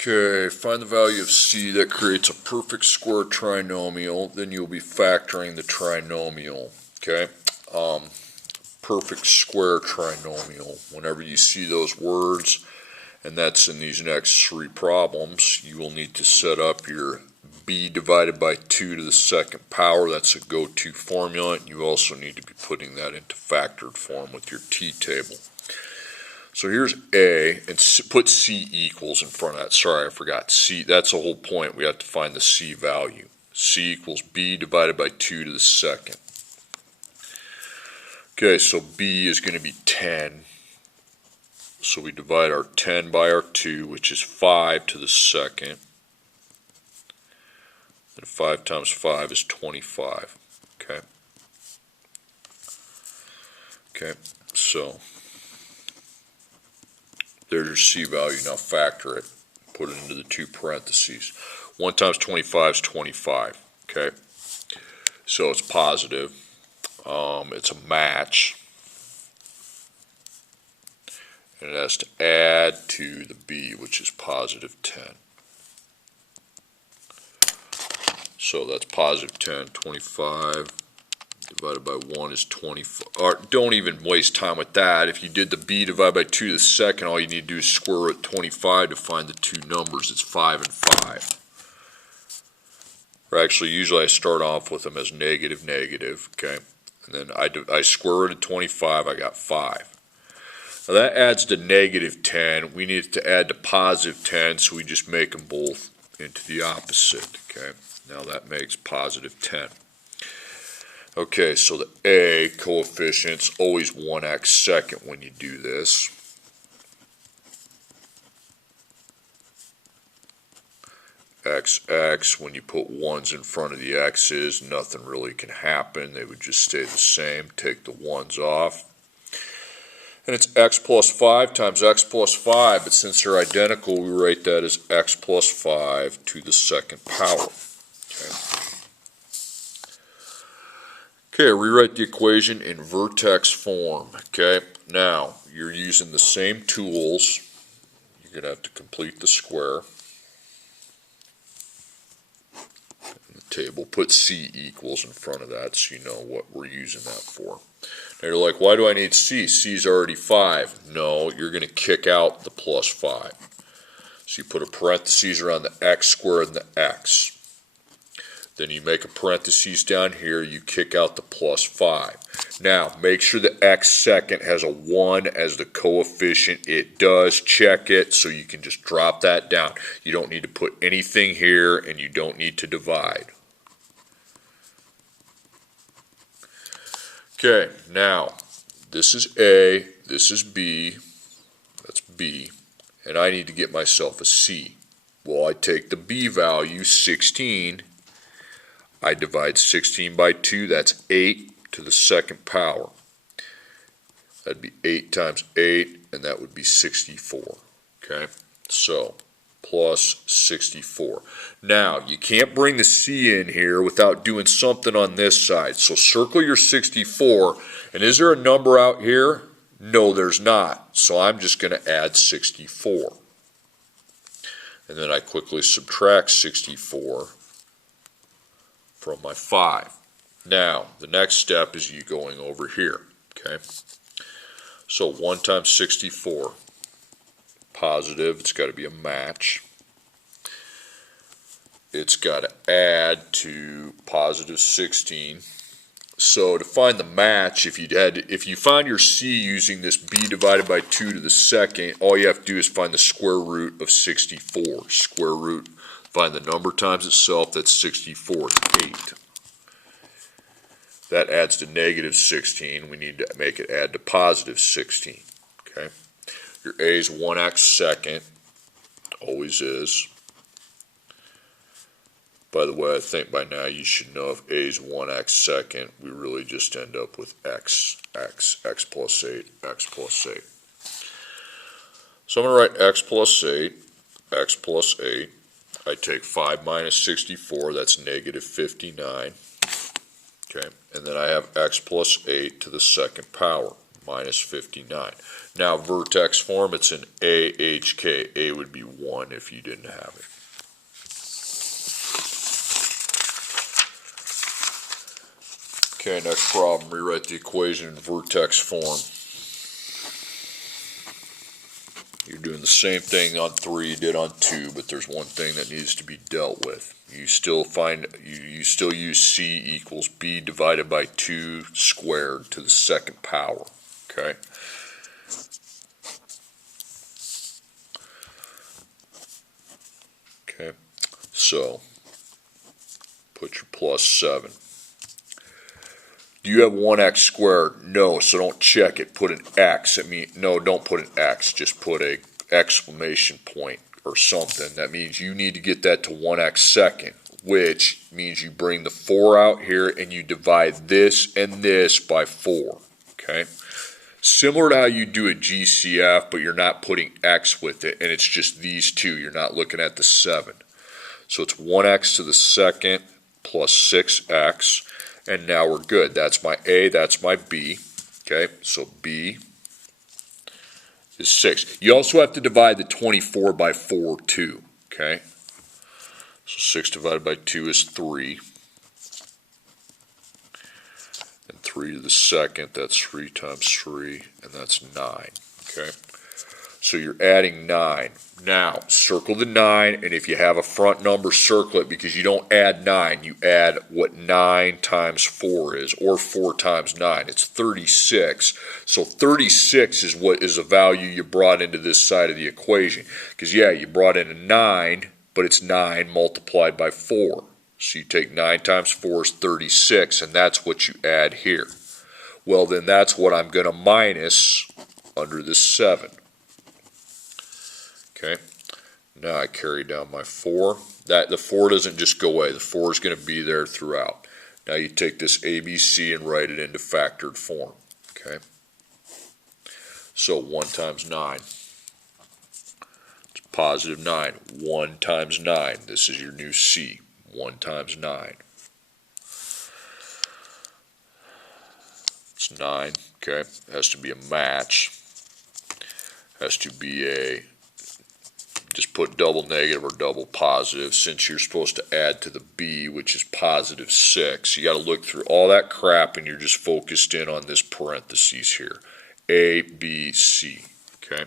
Okay, find the value of c that creates a perfect square trinomial. Then you'll be factoring the trinomial. Okay, perfect square trinomial. Whenever you see those words, and that's in these next three problems, you will need to set up your b divided by 2 to the second power. That's a go-to formula, and you also need to be putting that into factored form with your t-table. So here's a, and put c equals in front of that. Sorry, I forgot c. That's the whole point. We have to find the c value. C equals b divided by 2 to the second. Okay, so b is going to be 10. So we divide our 10 by our 2, which is 5 to the second. And 5 times 5 is 25. Okay. Okay, so there's your c value. Now factor it. Put it into the two parentheses. 1 times 25 is 25. Okay. So it's positive. It's a match. And it has to add to the b, which is positive 10. So that's positive 10. 25 divided by 1 is 25. Or don't even waste time with that. If you did the b divided by 2 to the second, all you need to do is square root 25 to find the two numbers. It's 5 and 5. Or actually, usually I start off with them as negative, negative. Okay. And then I square rooted 25, I got 5. Now that adds to negative 10. We need to add to positive 10, so we just make them both into the opposite. Okay. Now that makes positive 10. Okay, so the a coefficient's always 1x second when you do this. X, when you put 1s in front of the x's, nothing really can happen. They would just stay the same. Take the 1s off. And it's x plus 5 times x plus 5, but since they're identical, we write that as x plus 5 to the second power. Okay, rewrite the equation in vertex form. Okay, now you're using the same tools. You're going to have to complete the square. In the table, put c equals in front of that so you know what we're using that for. Now you're like, why do I need c? C's already 5. No, you're going to kick out the plus 5. So you put a parentheses around the x squared and the x. Then you make a parentheses down here, you kick out the plus 5. Now, make sure the x second has a 1 as the coefficient. It does. Check it, so you can just drop that down. You don't need to put anything here, and you don't need to divide. Okay, now, this is a, this is b, that's b, and I need to get myself a c. Well, I take the b value, 16, I divide 16 by 2, that's 8 to the second power. That'd be 8 times 8, and that would be 64. Okay, so plus 64. Now, you can't bring the c in here without doing something on this side. So circle your 64, and is there a number out here? No, there's not. So I'm just going to add 64. And then I quickly subtract 64 from my 5. Now, the next step is you going over here, okay? So 1 times 64, positive, it's got to be a match. It's got to add to positive 16. So to find the match, if you find your c using this b divided by 2 to the second, all you have to do is find the square root of 64. Square root, find the number times itself, that's 64, 8. That adds to negative 16. We need to make it add to positive 16. Okay. Your a is 1x second. Always is. By the way, I think by now you should know if a is 1x second, we really just end up with x plus 8, x plus 8. So I'm going to write x plus 8, x plus 8. I take 5 minus 64, that's negative 59. Okay, and then I have x plus 8 to the second power. minus 59. Now vertex form, it's an AHK. A would be 1 if you didn't have it. Okay, next problem, rewrite the equation in vertex form. You're doing the same thing on 3 you did on 2, but there's one thing that needs to be dealt with. You still use C equals B divided by 2 squared to the second power. Okay? Okay. So put your plus 7. Do you have 1x squared? No, so don't check it. Put an X. No, don't put an X. Just put a exclamation point or something. That means you need to get that to 1x second, which means you bring the 4 out here and you divide this and this by 4. Okay? Similar to how you do a GCF, but you're not putting X with it, and it's just these two. You're not looking at the 7. So it's 1x to the second plus 6x. And now we're good. That's my A, that's my B. Okay, so B is 6. You also have to divide the 24 by 4 too. Okay, so 6 divided by 2 is 3. And 3 to the second, that's 3 times 3, and that's 9. Okay, so you're adding 9. Now, circle the 9, and if you have a front number, circle it, because you don't add 9. You add what 9 times 4 is, or 4 times 9. It's 36. So 36 is what is a value you brought into this side of the equation. Because, yeah, you brought in a 9, but it's 9 multiplied by 4. So you take 9 times 4 is 36, and that's what you add here. Well, then that's what I'm going to minus under this 7. Okay, now I carry down my 4. The 4 doesn't just go away. The 4 is going to be there throughout. Now you take this ABC and write it into factored form. Okay, so 1 times 9. It's positive 9. 1 times 9. This is your new C. 1 times 9. It's 9. Okay, has to be a match. Has to be a... Just put double negative or double positive, since you're supposed to add to the B, which is positive 6. You got to look through all that crap, and you're just focused in on this parentheses here. A, B, C. Okay?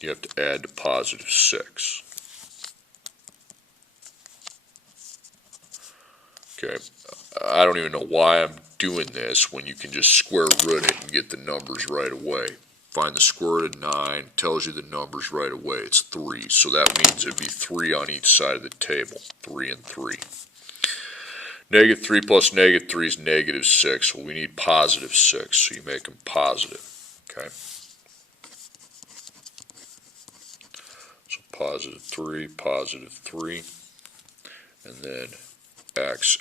You have to add to positive 6. Okay? I don't even know why I'm doing this when you can just square root it and get the numbers right away. Find the square root of 9, tells you the numbers right away. It's 3, so that means it'd be 3 on each side of the table. 3 and 3. Negative 3 plus negative 3 is negative 6. Well, we need positive 6, so you make them positive. Okay. So positive 3, and then x,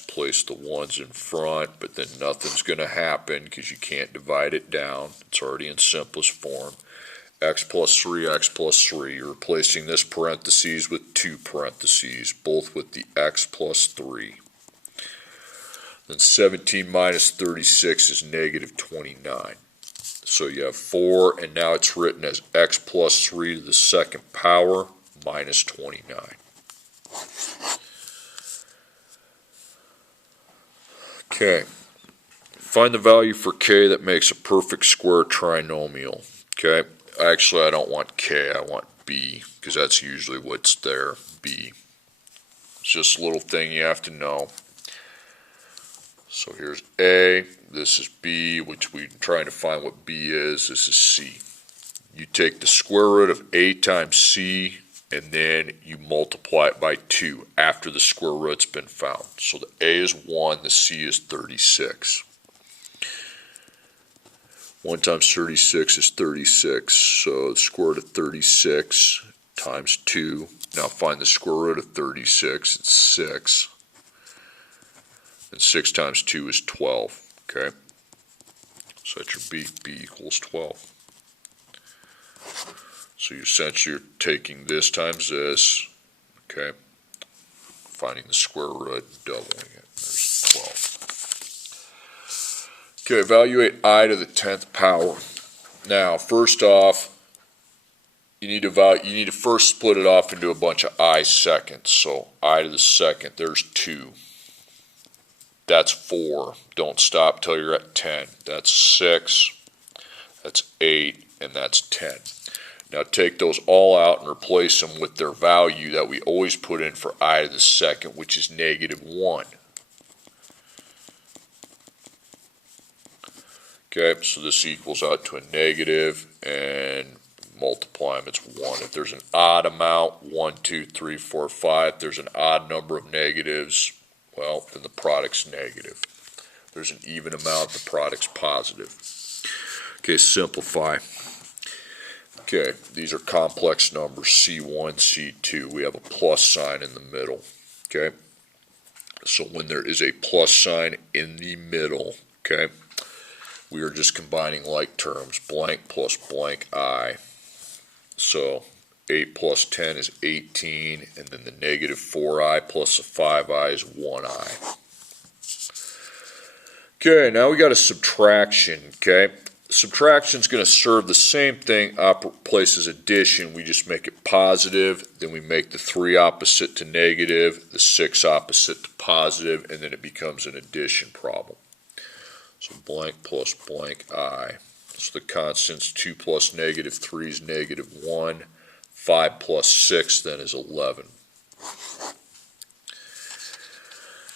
place the 1s in front, but then nothing's going to happen because you can't divide it down. It's already in simplest form. X plus 3, You're replacing this parentheses with 2 parentheses, both with the x plus 3. Then 17 minus 36 is negative 29. So you have 4, and now it's written as x plus 3 to the second power minus 29. Okay, find the value for k that makes a perfect square trinomial. Okay, actually I don't want k, I want b, because that's usually what's there, b. It's just a little thing you have to know. So here's a, this is b, which we're trying to find what b is, this is c. You take the square root of a times c, and then you multiply it by 2 after the square root's been found. So the a is 1, the c is 36. 1 times 36 is 36, so the square root of 36 times 2. Now find the square root of 36, it's 6. And 6 times 2 is 12, okay? So that's your b, b equals 12. So you essentially are taking this times this, okay, finding the square root, doubling it. There's 12. Okay, evaluate I to the 10th power. Now, first off, you need to first split it off into a bunch of I seconds. So I to the second, there's 2. That's 4. Don't stop till you're at 10. That's 6. That's 8, and that's 10. Now take those all out and replace them with their value that we always put in for I to the second, which is -1. Okay, so this equals out to a negative, and multiply them, it's 1. If there's an odd amount, 1, 2, 3, 4, 5, if there's an odd number of negatives, well, then the product's negative. If there's an even amount, the product's positive. Okay, simplify. Okay, these are complex numbers, C1, C2. We have a plus sign in the middle. Okay, so when there is a plus sign in the middle, okay, we are just combining like terms, blank plus blank I. So 8 plus 10 is 18, and then the negative 4i plus the 5i is 1i. Okay, now we got a subtraction, okay? Subtraction is going to serve the same thing, place as addition. We just make it positive, then we make the 3 opposite to negative, the 6 opposite to positive, and then it becomes an addition problem. So blank plus blank I. So the constant's 2 plus -3 is -1. 5 plus 6 then is 11.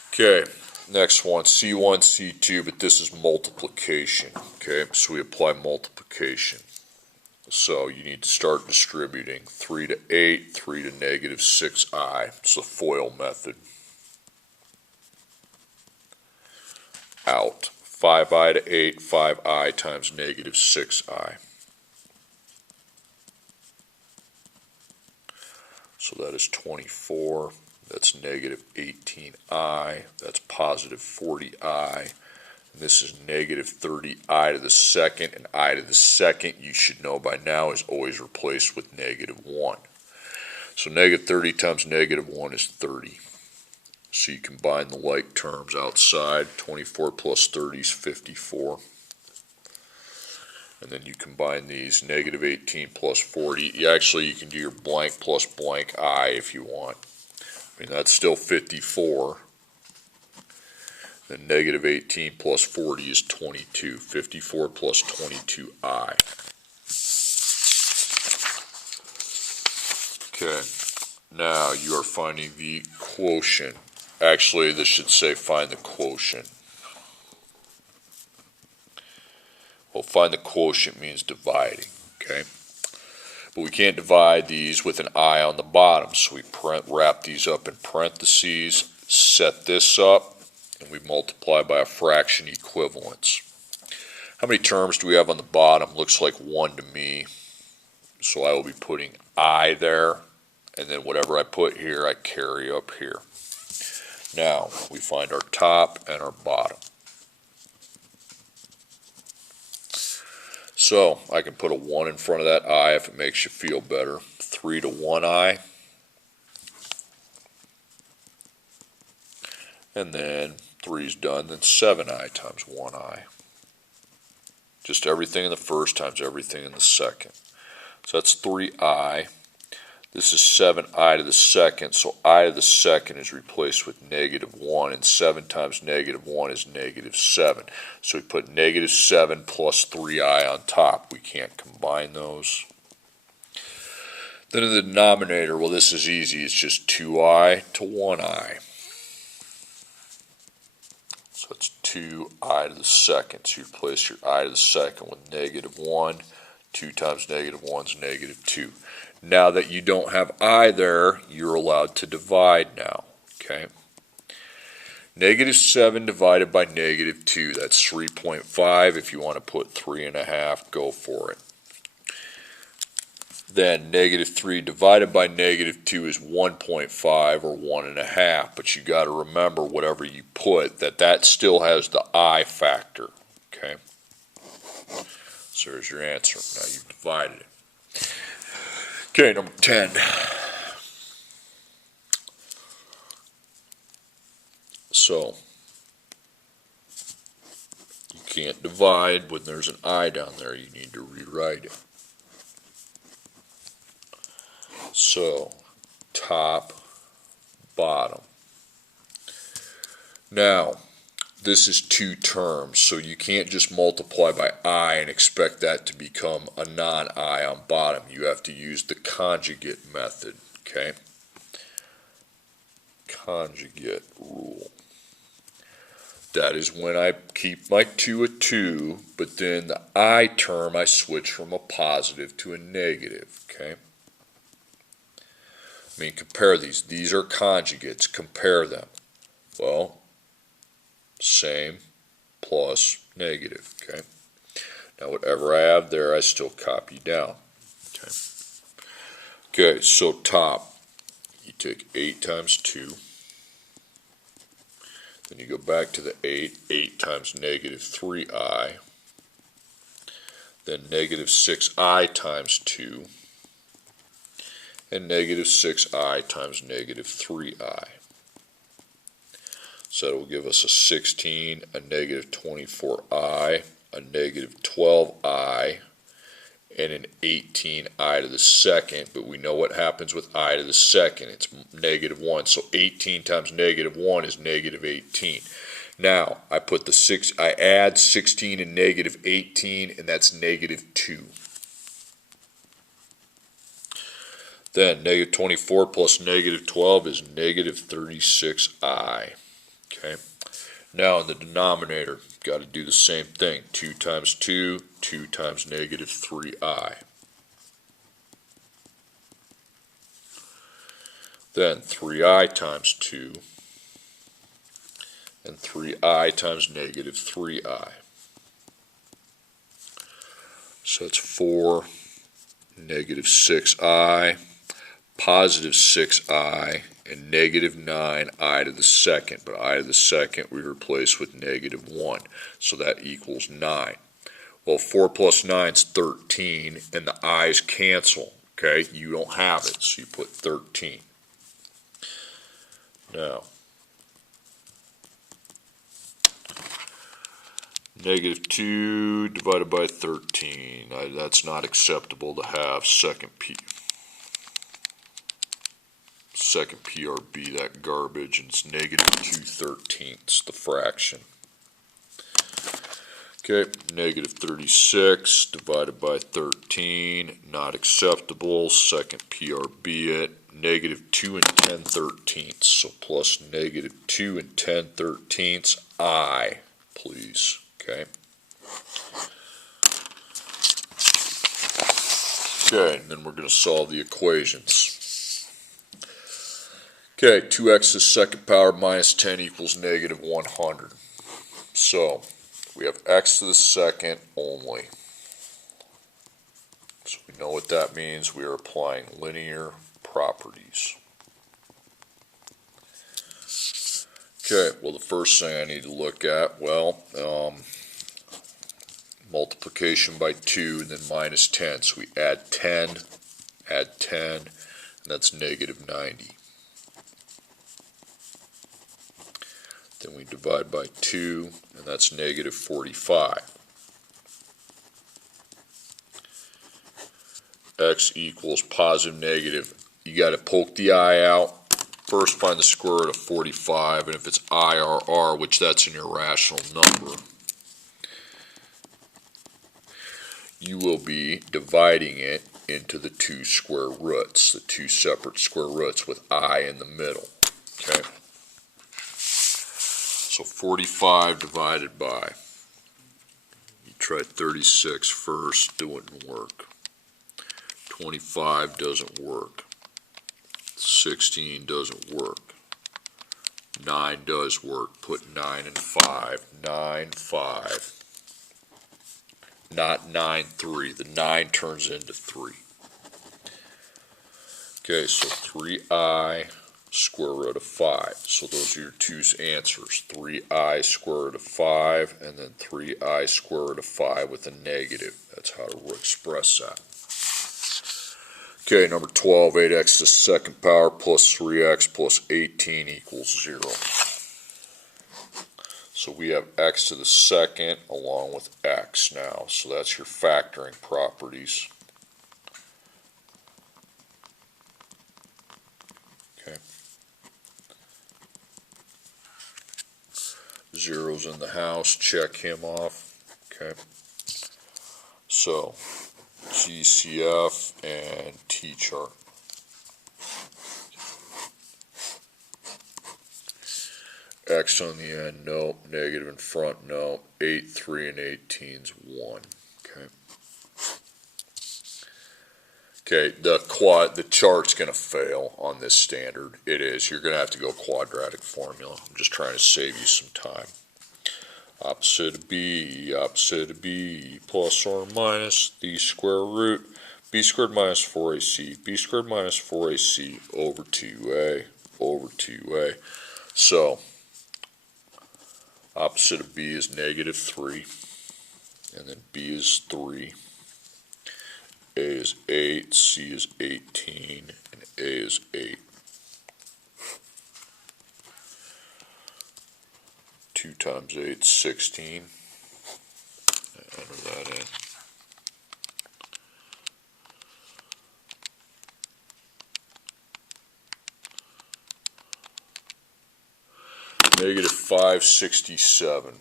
Okay, next one, C1, C2, but this is multiplication. Okay, so we apply multiplication. So you need to start distributing 3 to 8, 3 to -6i. It's the FOIL method. Out. 5i to 8, 5i times -6i. So that is 24. That's -18i. That's positive 40i. And this is -30i to the second. And I to the second, you should know by now, is always replaced with -1. So -30 times -1 is 30. So you combine the like terms outside. 24 plus 30 is 54. And then you combine these, -18 plus 40. You can do your blank plus blank I if you want. I mean, that's still 54. Then -18 plus 40 is 22. 54 plus 22i. Okay, now you are finding the quotient. Actually, this should say find the quotient. Well, find the quotient means dividing, okay? But we can't divide these with an I on the bottom, so we wrap these up in parentheses, set this up, and we multiply by a fraction equivalence. How many terms do we have on the bottom? Looks like 1 to me. So I will be putting I there, and then whatever I put here, I carry up here. Now, we find our top and our bottom. So, I can put a 1 in front of that I if it makes you feel better. 3 to 1i. And then 3 is done, then 7i times 1i. Just everything in the first times everything in the second. So that's 3i. This is 7i to the second, so I to the second is replaced with -1, and 7 times -1 is -7. So we put -7 plus 3i on top. We can't combine those. Then in the denominator, well, this is easy. It's just 2i to 1i. So it's 2i to the second. So you replace your I to the second with -1. 2 times -1 is -2. Now that you don't have I there, you're allowed to divide now, okay? -7 divided by -2, that's 3.5. If you want to put 3.5, go for it. Then -3 divided by -2 is 1.5 or 1.5, but you got to remember whatever you put, that still has the I factor, okay? So there's your answer. Now you've divided it. Okay, number 10. So, you can't divide when there's an I down there. You need to rewrite it. So, top, bottom. Now, this is two terms, so you can't just multiply by I and expect that to become a non-I on bottom. You have to use the conjugate method, okay? Conjugate rule. That is when I keep my 2 a 2, but then the I term I switch from a positive to a negative, okay? I mean, compare these. These are conjugates. Compare them. Well, same plus negative, okay? Now, whatever I have there, I still copy down, okay? Okay, so top, you take 8 times 2. Then you go back to the 8. 8 times negative 3i. Then negative 6i times 2. And negative 6i times negative 3i. So that will give us a 16, a negative 24i, a negative 12i, and an 18i to the second. But we know what happens with I to the second. It's negative 1. So 18 times negative 1 is negative 18. Now, I add 16 and negative 18, and that's negative 2. Then negative 24 plus negative 12 is negative 36i. Okay. Now in the denominator, got to do the same thing. 2 times 2, 2 times negative 3i. Then 3i times 2, and 3i times negative 3i. So it's 4, negative 6i, positive 6i, and negative 9i to the second. But I to the second we replace with negative 1. So that equals 9. Well, 4 plus 9 is 13, and the i's cancel. Okay, you don't have it, so you put 13. Now, negative 2 divided by 13. That's not acceptable to have second PRB, that garbage, and it's negative 2/13, the fraction. Okay, negative 36 divided by 13, not acceptable, second PRB it, negative 2 and 10/13, so plus negative 2 and 10/13 I, please, okay. Okay, and then we're going to solve the equations. Okay, 2x to the second power minus 10 equals negative 100. So, we have x to the second only. So we know what that means. We are applying linear properties. Okay, well the first thing I need to look at, well, multiplication by 2 and then minus 10. So we add 10, and that's negative 90. Then we divide by 2, and that's negative 45. X equals positive negative. You got to poke the I out. First find the square root of 45, and if it's IRR, which that's an irrational number, you will be dividing it into the two square roots, the two separate square roots with I in the middle. Okay. So 45 divided by, you tried 36 first, didn't work. 25 doesn't work. 16 doesn't work. 9 does work. Put 9 and 5. 9, 5. Not 9, 3. The 9 turns into 3. Okay, so 3i square root of 5. So those are your two answers. 3i square root of 5 and then 3i square root of 5 with a negative. That's how to express that. Okay, number 12, 8x to the second power plus 3x plus 18 equals 0. So we have x to the second along with x now. So that's your factoring properties. Okay. Zeros in the house, check him off. Okay. So GCF and T-chart. X on the end, no. Negative in front, no. 8, 3, and 18's 1. Okay. Okay, the chart's going to fail on this standard. It is. You're going to have to go quadratic formula. I'm just trying to save you some time. Opposite of b, plus or minus the square root, b squared minus 4ac, b squared minus 4ac over 2a, over 2a. So, opposite of b is negative 3, and then b is 3, a is 8, c is 18, and a is 8. 2 times 8 is 16. Enter that in. Negative 567.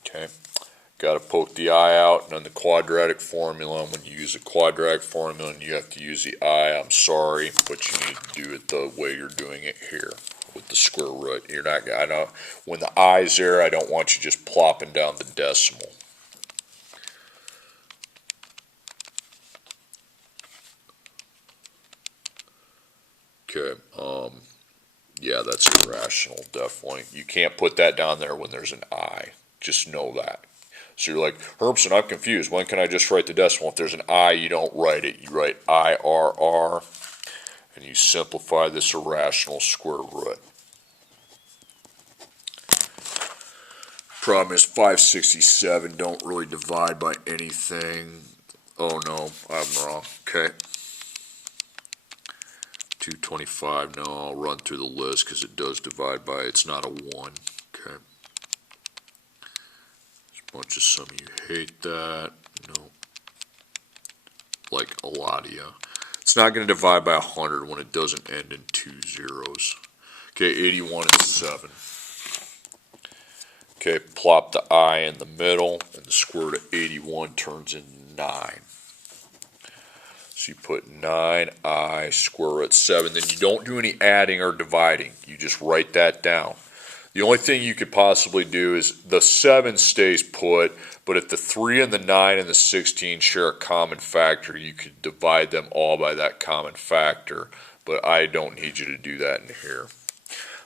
Okay. Got to poke the I out, and on the quadratic formula, when you use a quadratic formula and you have to use the I, I'm sorry, but you need to do it the way you're doing it here with the square root. You're not, I know, when the I's there, I don't want you just plopping down the decimal. Okay, yeah, that's irrational, definitely. You can't put that down there when there's an I. Just know that. So you're like, Herbson, I'm confused. When can I just write the decimal? If there's an I, you don't write it. You write IRR, and you simplify this irrational square root. Problem is 567 don't really divide by anything. Oh no, I'm wrong. Okay. 225, no, I'll run through the list because it does divide by, it's not a 1. Okay. As much as some of you hate that, no. Like a lot of you. It's not going to divide by 100 when it doesn't end in 2 zeros. Okay, 81 and 7. Okay, plop the I in the middle, and the square root of 81 turns into 9. So you put 9i square root 7. Then you don't do any adding or dividing. You just write that down. The only thing you could possibly do is the 7 stays put, but if the 3 and the 9 and the 16 share a common factor, you could divide them all by that common factor. But I don't need you to do that in here.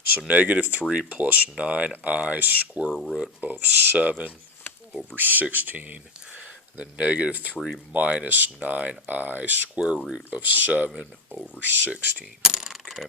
So negative 3 plus 9i square root of 7 over 16. And then negative 3 minus 9i square root of 7 over 16. Okay.